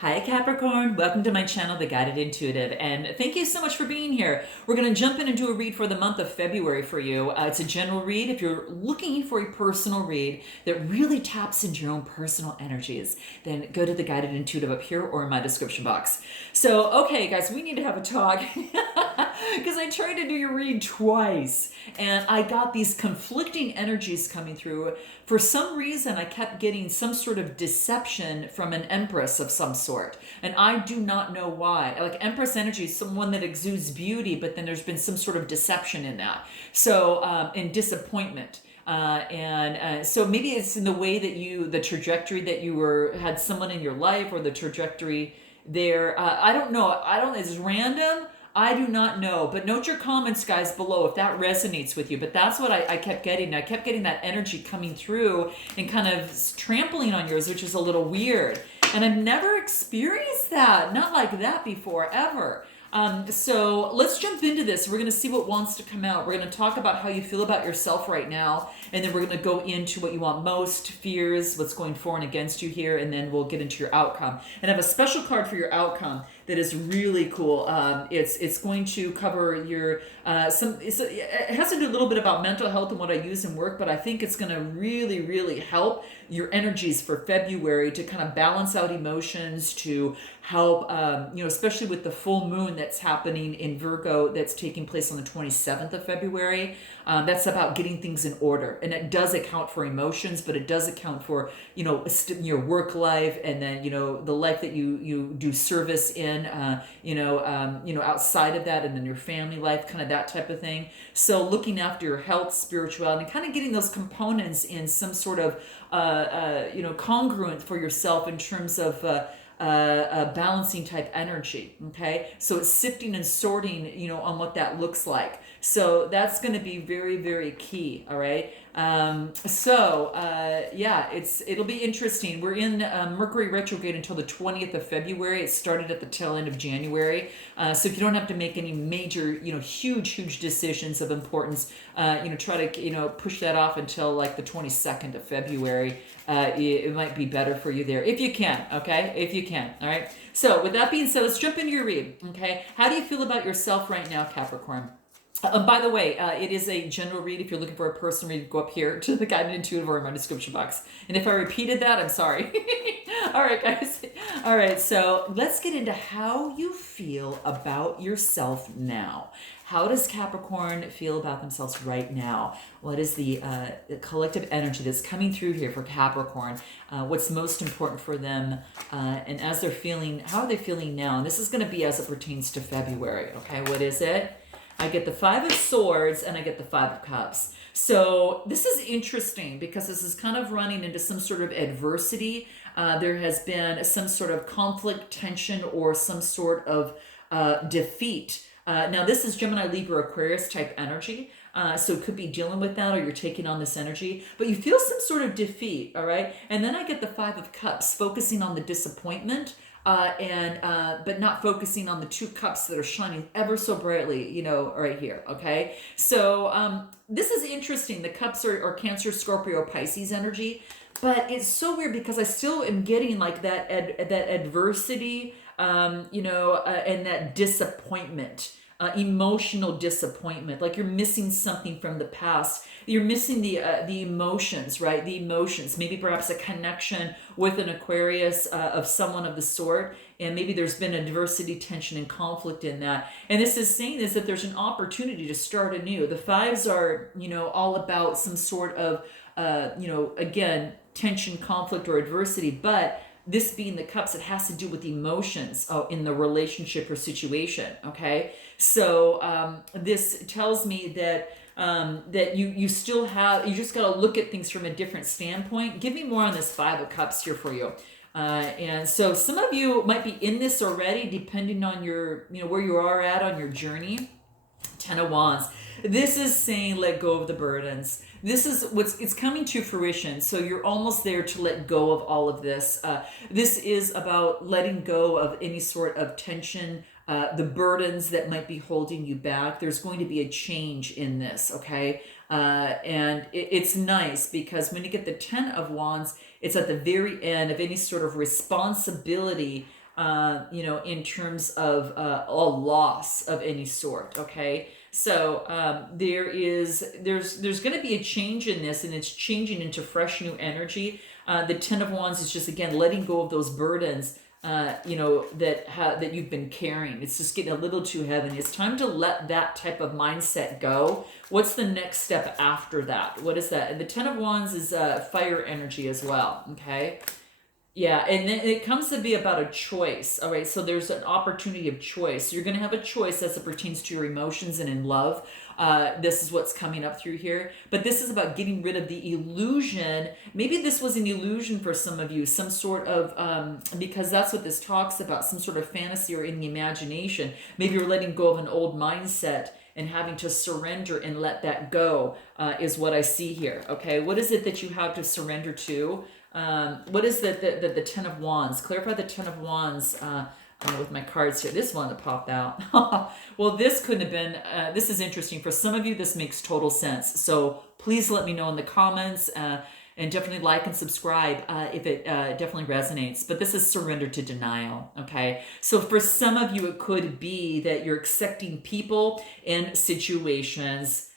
Hi Capricorn, welcome to my channel, The Guided Intuitive, and thank you so much for being here. We're going to jump in and do a read for the month of February for you. It's a general read. If you're looking for a personal read that really taps into your own personal energies, then go to The Guided Intuitive up here or in my description box. So, okay guys, we need to have a talk because I tried to do your read twice and I got these conflicting energies coming through. For some reason, I kept getting some sort of deception from an empress of some sort. And I do not know why. Like empress energy is someone that exudes beauty, but then there's been some sort of deception in that. So, and disappointment. So maybe it's in the way that the trajectory that you had someone in your life or the trajectory there. I don't know. It's random. I do not know, but note your comments, guys, below if that resonates with you. But that's what I kept getting. I kept getting that energy coming through and kind of trampling on yours, which is a little weird. And I've never experienced that, not like that before, ever. So let's jump into this. We're going to see what wants to come out. We're going to talk about how you feel about yourself right now, and then we're going to go into what you want most, fears, what's going for and against you here, and then we'll get into your outcome. And I have a special card for your outcome that is really cool. It's going to cover your it has to do a little bit about mental health and what I use in work, but I think it's going to really help your energies for February to kind of balance out emotions, to help especially with the full moon that's happening in Virgo that's taking place on the 27th of February. That's about getting things in order, and it does account for emotions, but it does account for your work life, and then the life that you do service in outside of that, and then your family life, kind of that type of thing. So looking after your health, spirituality, and kind of getting those components in some sort of congruent for yourself in terms of a balancing type energy. Okay, so it's sifting and sorting on what that looks like. So that's going to be very key. All right. It'll be interesting. We're in Mercury retrograde until the 20th of February. It started at the tail end of January. So if you don't have to make any major, huge decisions of importance, try to, push that off until like the 22nd of February. It might be better for you there if you can. Okay. If you can. All right. So with that being said, let's jump into your read. Okay. How do you feel about yourself right now, Capricorn? By the way, it is a general read. If you're looking for a personal read, go up here to the Guided Intuitive or in my description box. And if I repeated that, I'm sorry. All right, guys. All right, so let's get into how you feel about yourself now. How does Capricorn feel about themselves right now? What is the collective energy that's coming through here for Capricorn? What's most important for them? And as they're feeling, how are they feeling now? And this is going to be as it pertains to February. Okay, what is it? I get the Five of Swords and I get the Five of Cups. So this is interesting because this is kind of running into some sort of adversity. There has been some sort of conflict, tension, or some sort of defeat. Now this is Gemini, Libra, Aquarius type energy. So it could be dealing with that, or you're taking on this energy, but you feel some sort of defeat, all right? And then I get the Five of Cups, focusing on the disappointment, but not focusing on the two cups that are shining ever so brightly, right here. Okay. So, this is interesting. The cups are Cancer, Scorpio, Pisces energy, but it's so weird because I still am getting like that adversity, and that disappointment. Emotional disappointment, like you're missing something from the past. You're missing the emotions, right? The emotions, maybe perhaps a connection with an Aquarius of someone of the sort, and maybe there's been adversity, tension, and conflict in that. And this is saying is that there's an opportunity to start anew. The fives are, all about some sort of, again, tension, conflict, or adversity, but this being the cups, it has to do with emotions in the relationship or situation. Okay, so this tells me that that you still have, you just got to look at things from a different standpoint. Give me more on this Five of Cups here for you. And so some of you might be in this already, depending on your, where you are at on your journey. Ten of Wands. This is saying let go of the burdens. This is it's coming to fruition. So you're almost there to let go of all of this. This is about letting go of any sort of tension, the burdens that might be holding you back. There's going to be a change in this, okay? And it's nice because when you get the Ten of Wands, it's at the very end of any sort of responsibility in terms of a loss of any sort. Okay. So there's going to be a change in this, and it's changing into fresh new energy. The Ten of Wands is just, again, letting go of those burdens, that you've been carrying. It's just getting a little too heavy. It's time to let that type of mindset go. What's the next step after that? What is that? And the Ten of Wands is fire energy as well. Okay. Yeah, and then it comes to be about a choice. All right, so there's an opportunity of choice. You're going to have a choice as it pertains to your emotions and in love. This is what's coming up through here. But this is about getting rid of the illusion. Maybe this was an illusion for some of you, some sort of, because that's what this talks about, some sort of fantasy or in the imagination. Maybe you're letting go of an old mindset and having to surrender and let that go, is what I see here. Okay, what is it that you have to surrender to? What is the Ten of Wands? Clarify the Ten of Wands with my cards here. This one that popped out. Well, this couldn't have been, this is interesting. For some of you, this makes total sense. So please let me know in the comments, and definitely like and subscribe if it definitely resonates. But this is surrender to denial, okay? So for some of you, it could be that you're accepting people and situations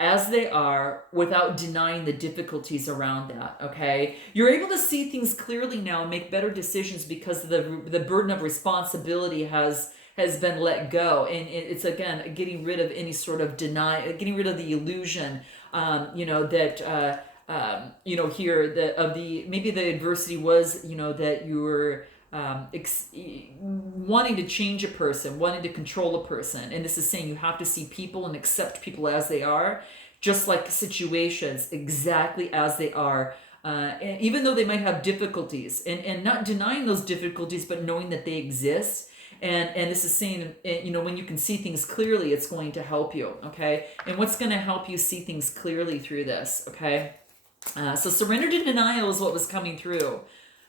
as they are without denying the difficulties around that. Okay, you're able to see things clearly now and make better decisions because the burden of responsibility has been let go, and it's, again, getting rid of any sort of getting rid of the illusion, that here maybe the adversity was, that you were wanting to change a person, wanting to control a person. And this is saying you have to see people and accept people as they are, just like situations exactly as they are. And even though they might have difficulties, and not denying those difficulties, but knowing that they exist. And this is saying, when you can see things clearly, it's going to help you. Okay. And what's going to help you see things clearly through this? Okay. So surrender to denial is what was coming through.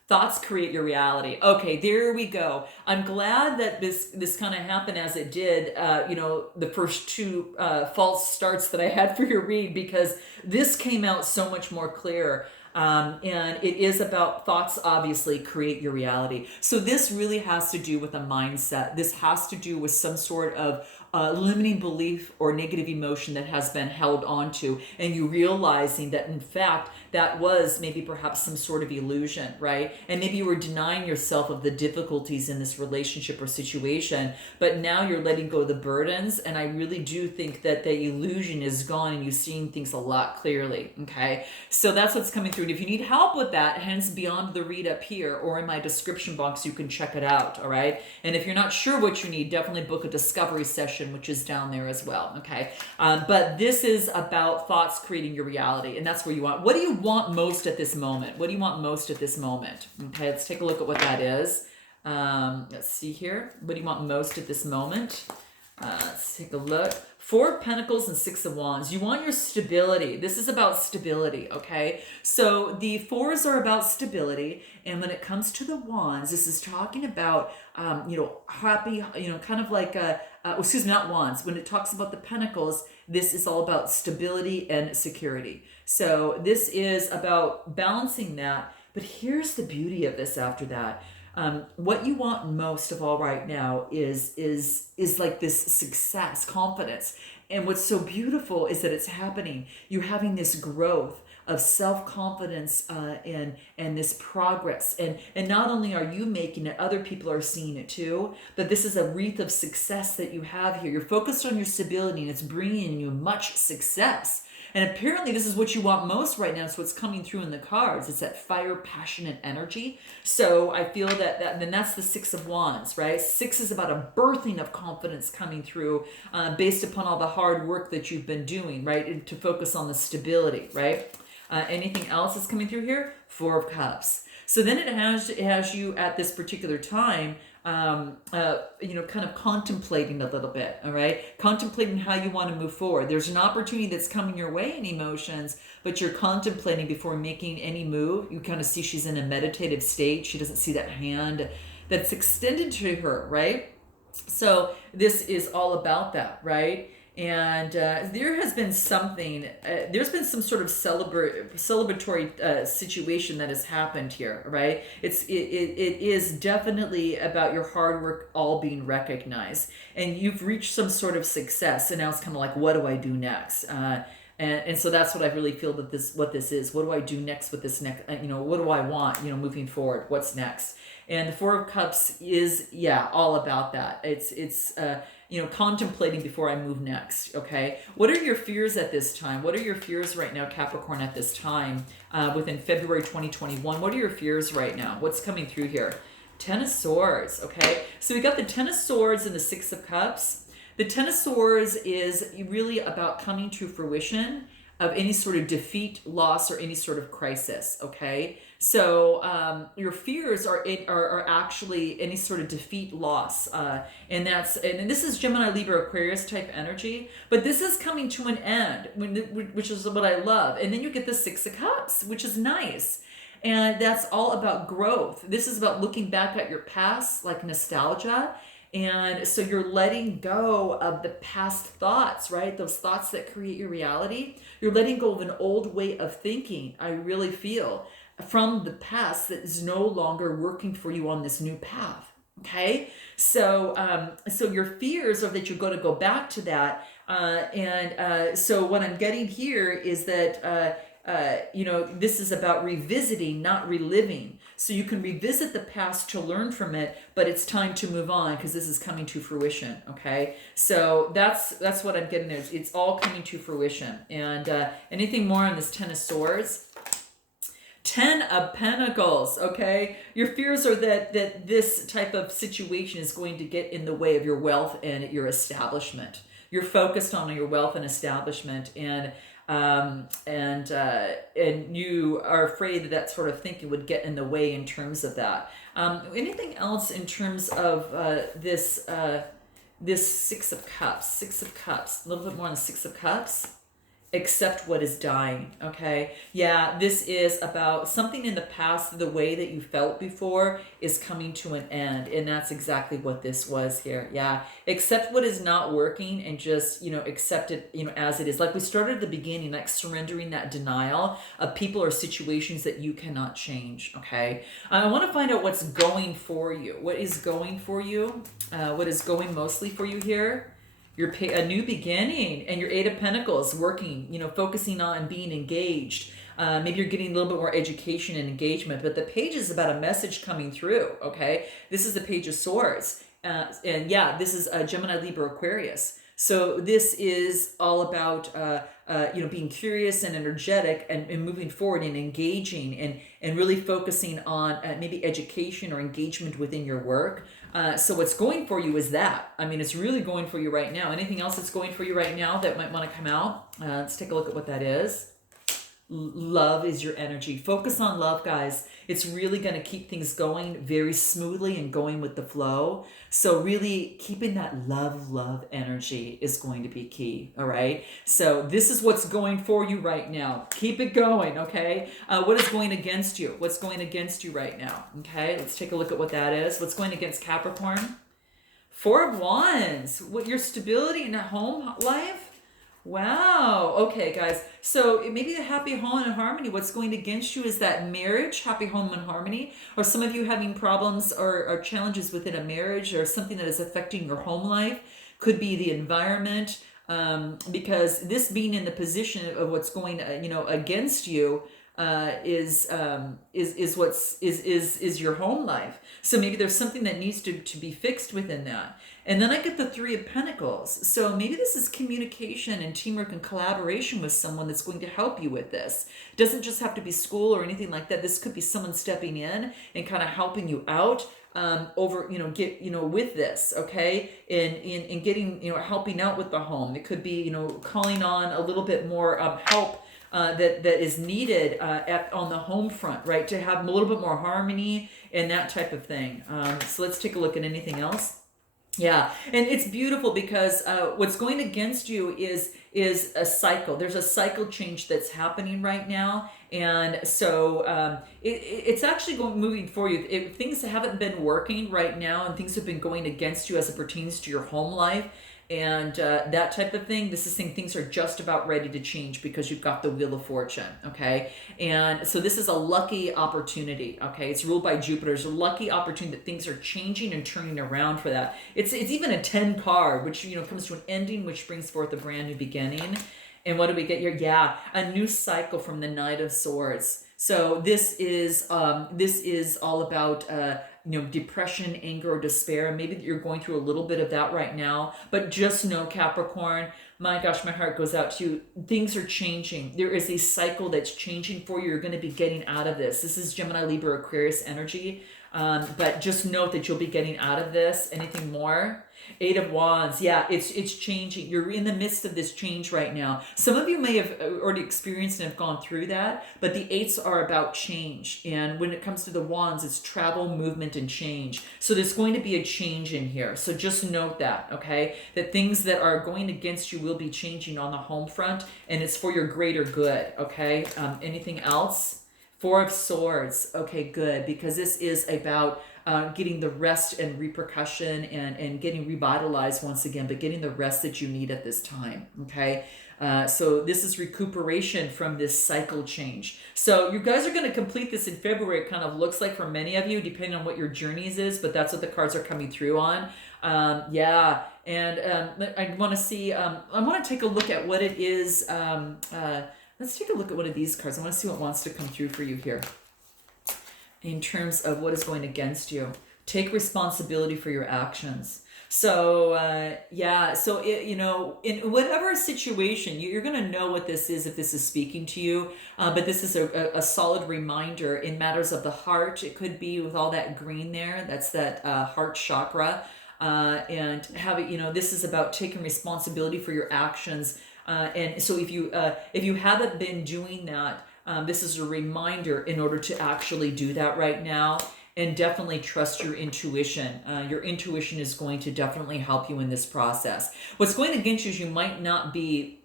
Thoughts create your reality. Okay, there we go. I'm glad that this kind of happened as it did, the first two false starts that I had for your read, because this came out so much more clear. And it is about thoughts, obviously, create your reality. So this really has to do with a mindset. This has to do with some sort of limiting belief or negative emotion that has been held onto, and you realizing that, in fact, that was maybe perhaps some sort of illusion, right? And maybe you were denying yourself of the difficulties in this relationship or situation, but now you're letting go of the burdens, and I really do think that the illusion is gone and you're seeing things a lot clearly, okay? So that's what's coming through. And if you need help with that, hence beyond the read up here or in my description box, you can check it out, all right? And if you're not sure what you need, definitely book a discovery session, which is down there as well, okay? But this is about thoughts creating your reality, and that's where you want. What do you want most at this moment? What do you want most at this moment? Okay, let's take a look at what that is. Let's see here. What do you want most at this moment? Let's take a look. Four of Pentacles and Six of Wands. You want your stability. This is about stability, okay? So the fours are about stability, and when it comes to the Wands, this is talking about, happy, kind of like not Wands. When it talks about the Pentacles, this is all about stability and security. So this is about balancing that. But here's the beauty of this after that. What you want most of all right now is like this success, confidence. And what's so beautiful is that it's happening. You're having this growth of self-confidence and this progress. And not only are you making it, other people are seeing it too. But this is a wreath of success that you have here. You're focused on your stability, and it's bringing you much success. And apparently this is what you want most right now. So what's coming through in the cards, it's that fire, passionate energy. So I feel that then that's the Six of Wands, right? Six is about a birthing of confidence coming through based upon all the hard work that you've been doing, right? And to focus on the stability, right? Anything else that's coming through here? Four of Cups. So then it has you at this particular time, kind of contemplating a little bit, all right? Contemplating how you want to move forward. There's an opportunity that's coming your way in emotions, but you're contemplating before making any move. You kind of see she's in a meditative state. She doesn't see that hand that's extended to her, right? So this is all about that, right? And there has been something, there's been some sort of celebratory situation that has happened here, right? It is definitely about your hard work all being recognized, and you've reached some sort of success, and now it's kind of like, what do I do next? And so that's what I really feel that what this is. What do I do next with this next? What do I want? Moving forward, what's next? And the Four of Cups is, yeah, all about that. It's contemplating before I move next. Okay, what are your fears at this time? What are your fears right now, Capricorn, at this time within February 2021? What are your fears right now? What's coming through here? Ten of Swords. Okay, so we got the Ten of Swords and the Six of Cups. The Ten of Swords is really about coming to fruition of any sort of defeat, loss, or any sort of crisis. Okay, so your fears are actually any sort of defeat, loss, and this is Gemini, Libra, Aquarius type energy. But this is coming to an end, which is what I love. And then you get the Six of Cups, which is nice. And that's all about growth. This is about looking back at your past, like nostalgia. And so you're letting go of the past thoughts, right? Those thoughts that create your reality. You're letting go of an old way of thinking, I really feel, from the past that is no longer working for you on this new path. Okay? So your fears are that you're going to go back to that. So what I'm getting here is that this is about revisiting, not reliving. So you can revisit the past to learn from it, but it's time to move on because this is coming to fruition. Okay, so that's what I'm getting there. It's all coming to fruition. And anything more on this Ten of Swords? Ten of Pentacles. Okay, your fears are that this type of situation is going to get in the way of your wealth and your establishment. You're focused on your wealth and establishment, and you are afraid that sort of thinking would get in the way in terms of that. Anything else in terms of this Six of Cups? Six of Cups. A little bit more on the Six of Cups. Accept what is dying. Okay, yeah, this is about something in the past. The way that you felt before is coming to an end, and that's exactly what this was here. Yeah, accept what is not working and just accept it as it is. Like we started at the beginning, like surrendering that denial of people or situations that you cannot change. Okay, I want to find out what's going for you. What is going for you? What is going mostly for you here? A new beginning, and your Eight of Pentacles, working, focusing on being engaged. Maybe you're getting a little bit more education and engagement, but the page is about a message coming through. Okay, this is the Page of Swords, and yeah, this is Gemini, Libra, Aquarius. So this is all about being curious and energetic and moving forward and engaging and really focusing on maybe education or engagement within your work. So what's going for you is that. I mean, it's really going for you right now. Anything else that's going for you right now that might want to come out? Let's take a look at what that is. Love is your energy. Focus on love, guys. It's really going to keep things going very smoothly and going with the flow. So really keeping that love energy is going to be key. All right. So this is what's going for you right now. Keep it going. Okay. What is going against you? What's going against you right now? Okay. Let's take a look at what that is. What's going against Capricorn? Four of Wands. What, your stability in a home life? Wow. Okay, guys. So maybe the happy home and harmony. What's going against you is that marriage, happy home and harmony, or some of you having problems or challenges within a marriage or something that is affecting your home life. Could be the environment, because this being in the position of what's going, against you, is your home life. So maybe there's something that needs to be fixed within that. And then I get the Three of Pentacles. So maybe this is communication and teamwork and collaboration with someone that's going to help you with this. It doesn't just have to be school or anything like that. This could be someone stepping in and kind of helping you out with this, okay? In getting, helping out with the home. It could be, calling on a little bit more help that is needed on the home front, right? To have a little bit more harmony and that type of thing. So let's take a look at anything else. Yeah, and it's beautiful because what's going against you is a cycle. There's a cycle change that's happening right now, and so it's actually moving for you. Things haven't been working right now, and things have been going against you as it pertains to your home life. and that type of thing. This is saying things are just about ready to change because you've got the Wheel of Fortune, okay? And so this is a lucky opportunity, okay? It's ruled by Jupiter. It's a lucky opportunity that things are changing and turning around for that. It's even a 10 card, which, you know, comes to an ending, which brings forth a brand new beginning. And what do we get here? Yeah, a new cycle from the Knight of Swords. So this is all about you know, depression, anger, or despair. Maybe you're going through a little bit of that right now, but just know, Capricorn, my gosh, my heart goes out to you. Things are changing. There is a cycle that's changing for you. You're going to be getting out of this. This is Gemini, Libra, Aquarius energy. But just note that you'll be getting out of this. Anything more? Eight of Wands. Yeah, it's changing. You're in the midst of this change right now. Some of you may have already experienced and have gone through that, but the eights are about change. And when it comes to the Wands, it's travel, movement, and change. So there's going to be a change in here. So just note that, okay? That things that are going against you will be changing on the home front, and it's for your greater good, okay? Anything else? Four of Swords. Okay, good, because this is about getting the rest and repercussion and getting revitalized once again, but getting the rest that you need at this time, okay? So this is recuperation from this cycle change. So you guys are going to complete this in February, it kind of looks like, for many of you, depending on what your journeys is, but that's what the cards are coming through on. Yeah, and I want to see, I want to take a look at what it is. Let's take a look at one of these cards. I want to see what wants to come through for you here in terms of what is going against you. Take responsibility for your actions. So, yeah, so, you know, in whatever situation, you're going to know what this is if this is speaking to you. But this is a solid reminder in matters of the heart. It could be with all that green there. That's that heart chakra. And having, you know, this is about taking responsibility for your actions. And so if you haven't been doing that, this is a reminder in order to actually do that right now. And definitely trust your intuition. Your intuition is going to definitely help you in this process. What's going against you is you might not be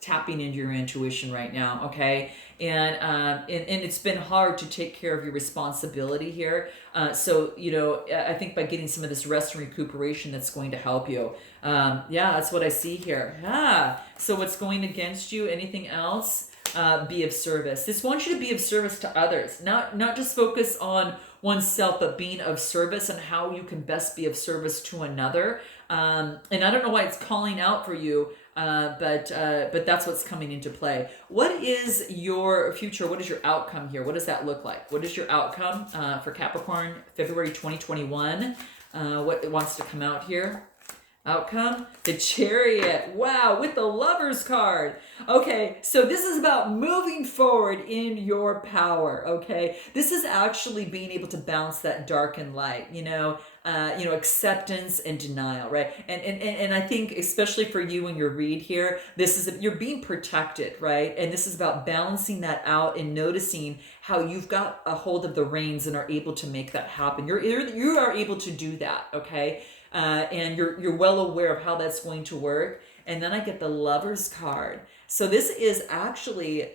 tapping into your intuition right now, okay? And it's been hard to take care of your responsibility here. So, you know, I think by getting some of this rest and recuperation, that's going to help you. Yeah, that's what I see here. So what's going against you? Anything else? Be of service. This wants you to be of service to others, not just focus on oneself, but being of service and how you can best be of service to another. And I don't know why it's calling out for you, but that's what's coming into play. What is your future? What is your outcome here? What does that look like? What is your outcome for Capricorn, February 2021? What wants to come out here? Outcome, the Chariot. Wow, with the Lover's card. Okay, so this is about moving forward in your power, okay? This is actually being able to balance that dark and light, acceptance and denial, right? And I think especially for you in your read here, you're being protected, right? And this is about balancing that out and noticing how you've got a hold of the reins and are able to make that happen. You are able to do that, okay? And you're well aware of how that's going to work. And then I get the Lover's card. So this is actually,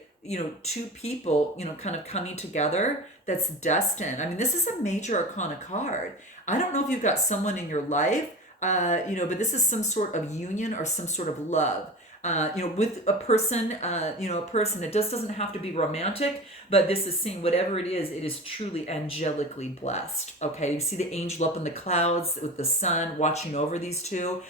two people, kind of coming together that's destined. I mean, this is a major arcana card. I don't know if you've got someone in your life, but this is some sort of union or some sort of love. With a person, it just doesn't have to be romantic, but this is seeing whatever it is truly angelically blessed. Okay, you see the angel up in the clouds with the sun watching over these two.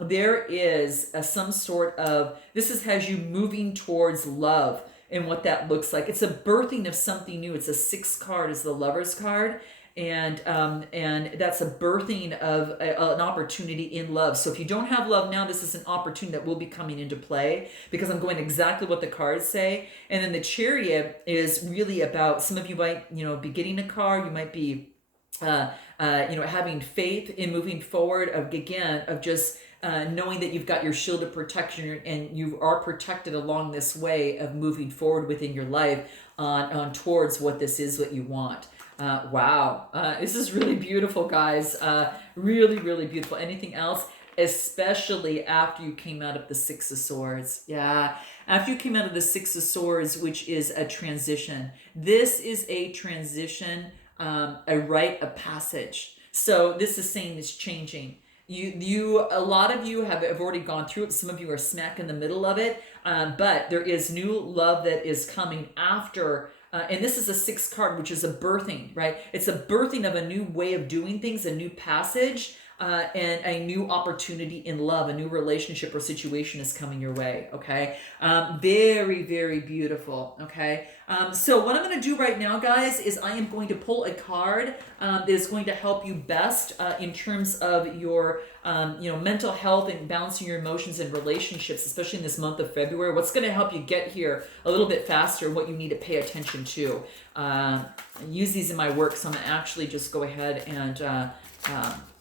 There is some sort of, has you moving towards love and what that looks like. It's a birthing of something new. It's a 6th card, is the Lover's card. And that's a birthing of an opportunity in love. So if you don't have love now, this is an opportunity that will be coming into play, because I'm going exactly what the cards say. And then the Chariot is really about, some of you might, be getting a car. You might be, having faith in moving forward, of just knowing that you've got your shield of protection and you are protected along this way of moving forward within your life on towards what this is, what you want. Wow. This is really beautiful, guys. Really, really beautiful. Anything else? Especially after you came out of the 6 of Swords. Yeah. After you came out of the 6 of Swords, which is a transition. This is a transition, a rite of passage. So this is saying it's changing. A lot of you have already gone through it. Some of you are smack in the middle of it. But there is new love that is coming after. And this is a sixth card, which is a birthing, right? It's a birthing of a new way of doing things, a new passage, and a new opportunity in love, a new relationship or situation is coming your way, okay? Very, very beautiful, okay? So what I'm going to do right now, guys, is I am going to pull a card that is going to help you best in terms of your mental health and balancing your emotions and relationships, especially in this month of February. What's going to help you get here a little bit faster, what you need to pay attention to. I use these in my work, so I'm going to actually just go ahead and,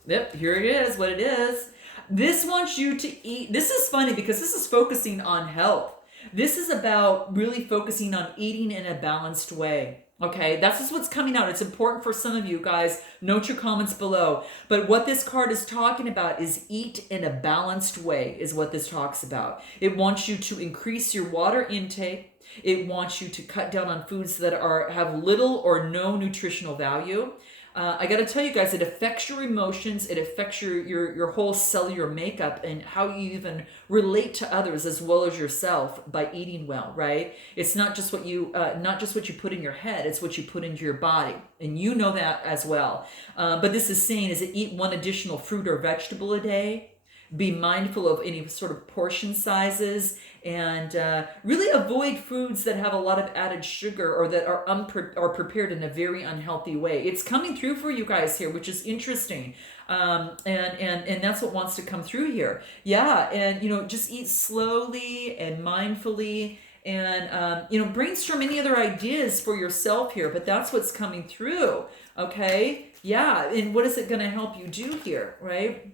yep, here it is, what it is. This wants you to eat. This is funny because this is focusing on health. This is about really focusing on eating in a balanced way. Okay, that's just what's coming out. It's important for some of you guys. Note your comments below. But what this card is talking about is eat in a balanced way is what this talks about. It wants you to increase your water intake. It wants you to cut down on foods that have little or no nutritional value. I got to tell you guys, it affects your emotions. It affects your whole cellular makeup and how you even relate to others as well as yourself by eating well, right? It's not just what you put in your head. It's what you put into your body, and you know that as well. But this is saying is eat one additional fruit or vegetable a day. Be mindful of any sort of portion sizes, and really avoid foods that have a lot of added sugar or that are prepared in a very unhealthy way. It's coming through for you guys here, which is interesting. And that's what wants to come through here. Yeah, and just eat slowly and mindfully, and brainstorm any other ideas for yourself here, but that's what's coming through. Okay? Yeah, and what is it going to help you do here, right?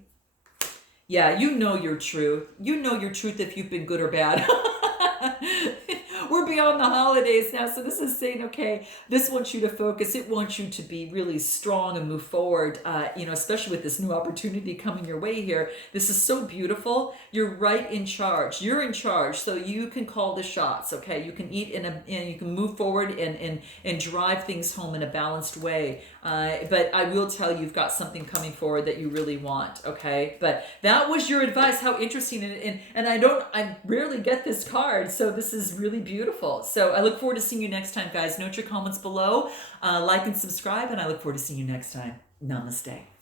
Yeah, you know your truth. You know your truth if you've been good or bad. We're beyond the holidays now, so this is saying, okay, this wants you to focus. It wants you to be really strong and move forward, especially with this new opportunity coming your way here. This is so beautiful. You're right in charge. You're in charge, so you can call the shots, okay? You can eat and you can move forward and drive things home in a balanced way. But I will tell you, you've got something coming forward that you really want, okay? But that was your advice. How interesting. And I rarely get this card, so this is really beautiful. So I look forward to seeing you next time, guys. Note your comments below, like and subscribe, and I look forward to seeing you next time. Namaste.